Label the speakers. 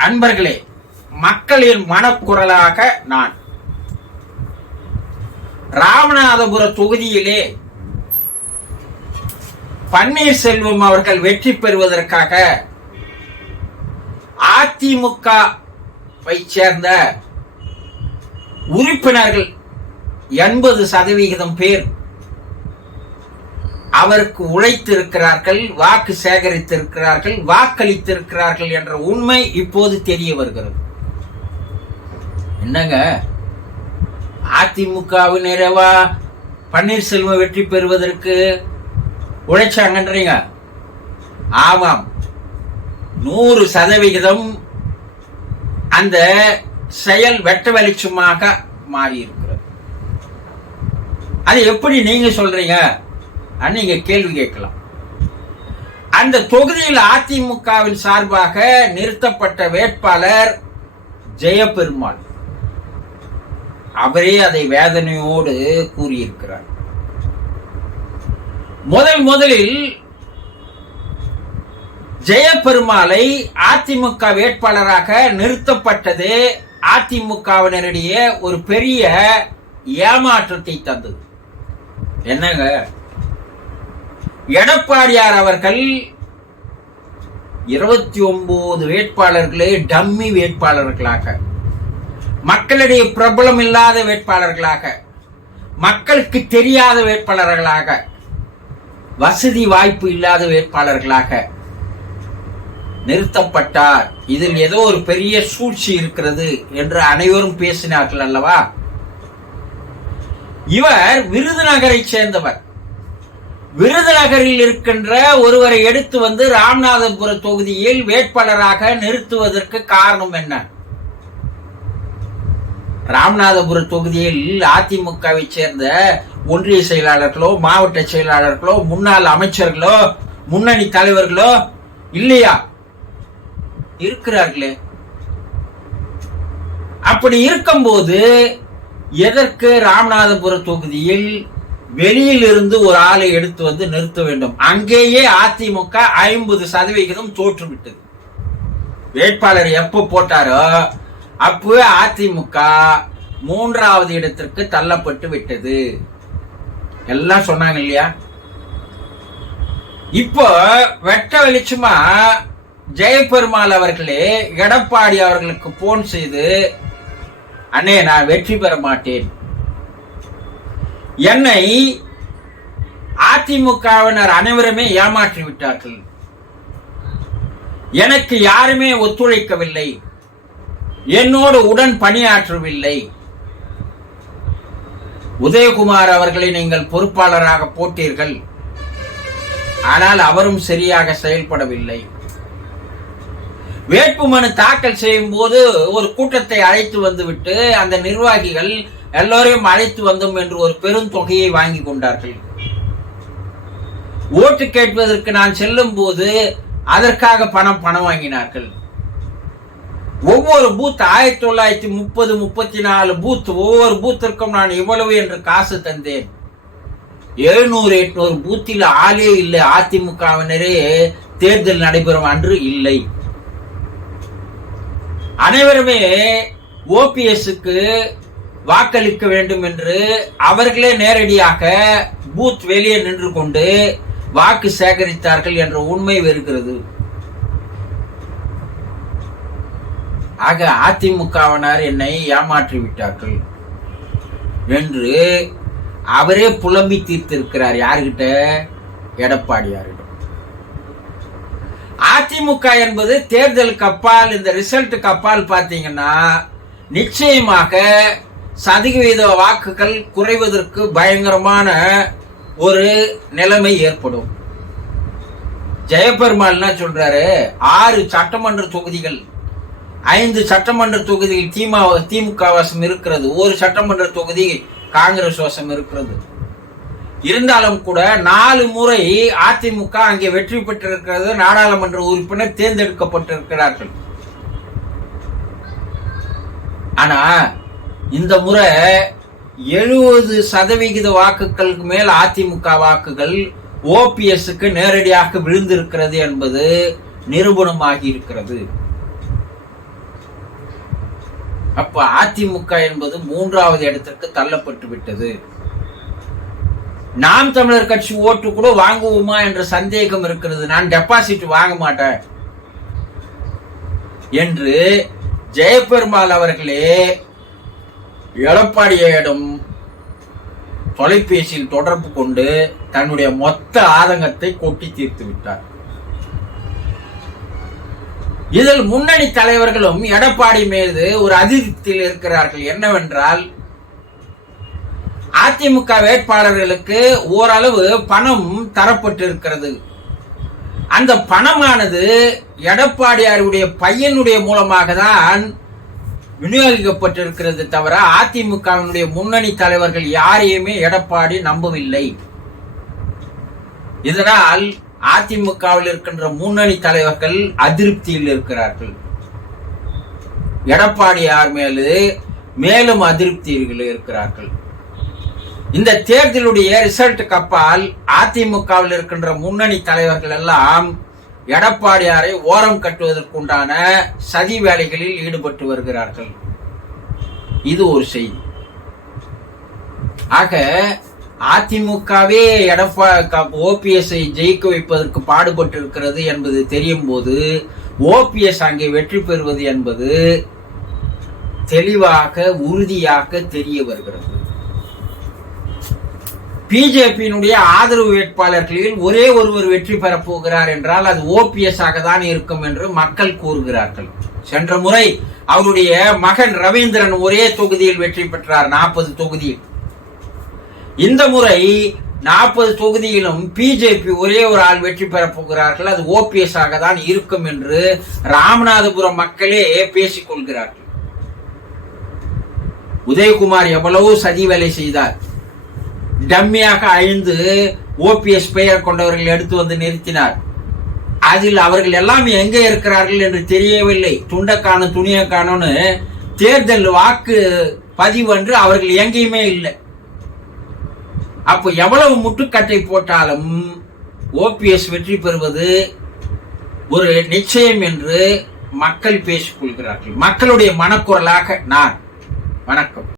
Speaker 1: அன்பர்களே மக்களின் மனக்குரலாக நான். ராமநாதபுர தொகுதியிலே பன்னீர்செல்வம் அவர்கள் வெற்றி பெறுவதற்காக அதிமுகவை சேர்ந்த உறுப்பினர்கள் எண்பது சதவிகிதம் பேர் அவருக்கு உழைத்திருக்கிறார்கள் வாக்கு சேகரித்திருக்கிறார்கள் வாக்களித்திருக்கிறார்கள் என்ற உண்மை இப்போது தெரிய வருகிறது. என்னங்க? அதிமுகவினரவா பன்னீர்செல்வம் வெற்றி பெறுவதற்கு உழைச்சாங்கன்றீங்க? ஆமாம். நூறு சதவிகிதம் அந்த செயல் வெட்ட வெளிச்சமாக மாறி இருக்கிறது அது எப்படி நீங்க சொல்றீங்க? அன்னு நீங்க கேள்வி கேட்கலாம். அந்த தொகுதியில் அதிமுகவின் சார்பாக நிறுத்தப்பட்ட வேட்பாளர் ஜெயபெருமாள். அவரே அதை வேதனையோடு கூறியிருக்கிறார். முதல் முதலில் ஜெயபெருமாளை அதிமுக வேட்பாளராக நிறுத்தப்பட்டது அதிமுகவினரிடையே ஒரு பெரிய ஏமாற்றத்தை தந்தது. என்னங்க? எடப்பாடியார் அவர்கள் இருபத்தி ஒன்பது வேட்பாளர்களே டம்மி வேட்பாளர்களாக. மக்களிடையே பிரபலம் இல்லாத வேட்பாளர்களாக. மக்களுக்கு தெரியாத வேட்பாளர்களாக. வசதி வாய்ப்பு இல்லாத வேட்பாளர்களாக. நிறுத்தப்பட்டார். இதில் ஏதோ ஒரு பெரிய சூழ்ச்சி இருக்கிறது என்று அனைவரும் பேசினார்கள் அல்லவா? இவர் விருதுநகரை சேர்ந்தவர். விருதுநகரில் இருக்கின்ற ஒருவரை எடுத்து வந்து ராமநாதபுர தொகுதியில் வேட்பாளராக நிறுத்துவதற்கு காரணம் என்ன? ராமநாதபுர தொகுதியில் அதிமுகவை சேர்ந்த ஒன்றிய செயலாளர்களோ மாவட்ட செயலாளர்களோ முன்னாள் அமைச்சர்களோ முன்னணி தலைவர்களோ இல்லையா? இருக்கிறார்களே. அப்படி இருக்கும்போது எதற்கு ராமநாதபுர தொகுதியில் வெளியிலிருந்து ஒரு ஆளை எடுத்து வந்து நிறுத்த வேண்டும். அங்கேயே அதிமுக ஐம்பது சதவிகிதம் தோற்றுவிட்டது. வேட்பாளர் எப்போ போட்டாரோ அப்பவே அதிமுக மூன்றாவது இடத்திற்கு தள்ளப்பட்டு விட்டது. எல்லாம் சொன்னாங்க இல்லையா? இப்போ வெட்ட வெளிச்சமா ஜெயபெருமாள் அவர்களே எடப்பாடி அவர்களுக்கு போன் செய்து அண்ணே நான் வெற்றி பெற மாட்டேன். என்னை அதிமுகவினர் அனைவருமே ஏமாற்றி விட்டார்கள். எனக்கு யாருமே ஒத்துழைக்கவில்லை. என்னோடு உடன் பணியாற்றவில்லை. உதயகுமார் அவர்களை நீங்கள் பொறுப்பாளராக போட்டீர்கள். ஆனால் அவரும் சரியாக செயல்படவில்லை. வேட்புமனு தாக்கல் செய்யும் போது ஒரு கூட்டத்தை அழைத்து வந்துவிட்டு அந்த நிர்வாகிகள் எல்லோரையும் அழைத்து வந்தோம் என்று ஒரு பெரும் தொகையை வாங்கி கொண்டார்கள். ஓட்டு கேட்பதற்கு நான் செல்லும் போது அதற்காக பணம் பணம் வாங்கினார்கள். ஒவ்வொரு பூத் ஆயிரத்தி தொள்ளாயிரத்தி முப்பது முப்பத்தி நாலு பூத் ஒவ்வொரு பூத்திற்கும் நான் இவ்வளவு என்று காசு தந்தேன். எழுநூறு எட்நூறு பூத்தில் ஆளே இல்லை. அதிமுகவினரே தேர்தல் நடைபெறும் அன்று இல்லை. அனைவருமே ஓபிஎஸ்க்கு வாக்களிக்க வேண்டும் என்று அவர்களே நேரடியாக பூத் வெளியே நின்று கொண்டு வாக்கு சேகரித்தார்கள் என்ற உண்மை வருகிறது. ஆக அதிமுகவினர் என்னை ஏமாற்றி விட்டார்கள் என்று அவரே புலம்பி தீர்த்திருக்கிறார் யாருக்கிட்ட எடப்பாடியார். அதிமுக என்பது தேர்தலுக்கு அப்பால் இந்த ரிசல்ட்டுக்கு அப்பால் பார்த்தீங்கன்னா நிச்சயமாக சதவீத வாக்குகள் குறைவதற்கு பயங்கரமான ஒரு நிலைமை ஏற்படும். ஜெயபெருமாள்னா என்ன சொல்றாரு? ஆறு சட்டமன்ற தொகுதிகள் ஐந்து சட்டமன்ற தொகுதியில் திமுக திமுக வசம் இருக்கிறது. ஒரு சட்டமன்ற தொகுதி காங்கிரஸ் வசம் இருக்கிறது. இருந்தாலும் கூட நாலு முறை அதிமுக அங்கே வெற்றி பெற்றிருக்கிறது நாடாளுமன்ற உறுப்பினர் தேர்ந்தெடுக்கப்பட்டிருக்கிறார்கள். ஆனா இந்த முறை எழுபது சதவிகித வாக்குகளுக்கு மேல் அதிமுக வாக்குகள் ஓபிஎஸ்க்கு நேரடியாக விழுந்திருக்கிறது என்பது நிரூபணமாகி இருக்கிறது. அப்ப அதிமுக என்பது மூன்றாவது இடத்திற்கு தள்ளப்பட்டு விட்டது. நாம் தமிழர் கட்சி ஓட்டு கூட வாங்குவோமா என்ற சந்தேகம் இருக்கிறது. நான் டெபாசிட் வாங்க மாட்டேன். என்று ஜெயபெருமாள் அவர்களே எடப்பாடியிடம் தொலைபேசியில் தொடர்பு கொண்டு தன்னுடைய மொத்த ஆதங்கத்தை கொட்டி தீர்த்து விட்டார். இதில் முன்னணி தலைவர்களும் எடப்பாடி மீது ஒரு அதிருப்தியில் இருக்கிறார்கள். என்னவென்றால் அதிமுக வேட்பாளர்களுக்கு ஓரளவு பணம் தரப்பட்டிருக்கிறது. அந்த பணமானது எடப்பாடியாருடைய பையனுடைய மூலமாக தான் விநியோகிக்கப்பட்டிருக்கிறது தவிர அதிமுகவினுடைய முன்னணி தலைவர்கள் யாரையுமே எடப்பாடி நம்பவில்லை. இதனால் அதிமுகவில் இருக்கின்ற முன்னணி தலைவர்கள் அதிருப்தியில் இருக்கிறார்கள். எடப்பாடியார் மேலு மேலும் அதிருப்தியில் இருக்கிறார்கள். இந்த தேர்தலுடைய ரிசல்ட்டுக்கு அப்பால் அதிமுகவில் இருக்கின்ற முன்னணி தலைவர்கள் எல்லாம் எடப்பாடியாரை ஓரம் கட்டுவதற்குண்டான சதி வேலைகளில் ஈடுபட்டு வருகிறார்கள். இது ஒரு செய்தி. ஆக அதிமுகவே எடப்பா ஓபிஎஸ்ஐ ஜெயிக்க வைப்பதற்கு பாடுபட்டு இருக்கிறது என்பது தெரியும் போது ஓபிஎஸ் அங்கே வெற்றி பெறுவது என்பது தெளிவாக உறுதியாக தெரிய வருகிறது. பிஜேபியினுடைய ஆதரவு வேட்பாளர்களில் ஒரே ஒருவர் வெற்றி பெறப் போகிறார் என்றால் அது ஓபிஎஸ் ஆக தான் இருக்கும் என்று மக்கள் கூறுகிறார்கள். சென்ற முறை அவருடைய மகன் ரவீந்திரன் ஒரே தொகுதியில் வெற்றி பெற்றார் நாற்பது தொகுதியில். இந்த முறை நாற்பது தொகுதியிலும் பிஜேபி ஒரே ஒரு ஆள் வெற்றி பெறப் போகிறார்கள் அது ஓபிஎஸ் ஆக தான் இருக்கும் என்று ராமநாதபுரம் மக்களே பேசிக் கொள்கிறார்கள். உதயகுமார் எவ்வளவு சதி வேலை செய்தார். டம்மியாக அழிந்து ஓபிஎஸ் பெயர் கொண்டவர்கள் எடுத்து வந்து நிறுத்தினார். அதில் அவர்கள் எல்லாம் எங்கே இருக்கிறார்கள் என்று தெரியவில்லை. துண்டக்கானும் துணியக்கானும்னு தேர்தல் வாக்கு பதிவு என்று அவர்கள் எங்கேயுமே இல்லை. அப்போ எவ்வளவு முட்டுக்கட்டை போட்டாலும் ஓபிஎஸ் வெற்றி பெறுவது ஒரு நிச்சயம் என்று மக்கள் பேசிக் கொள்கிறார்கள். மக்களுடைய மனக்குரலாக நான். வணக்கம்.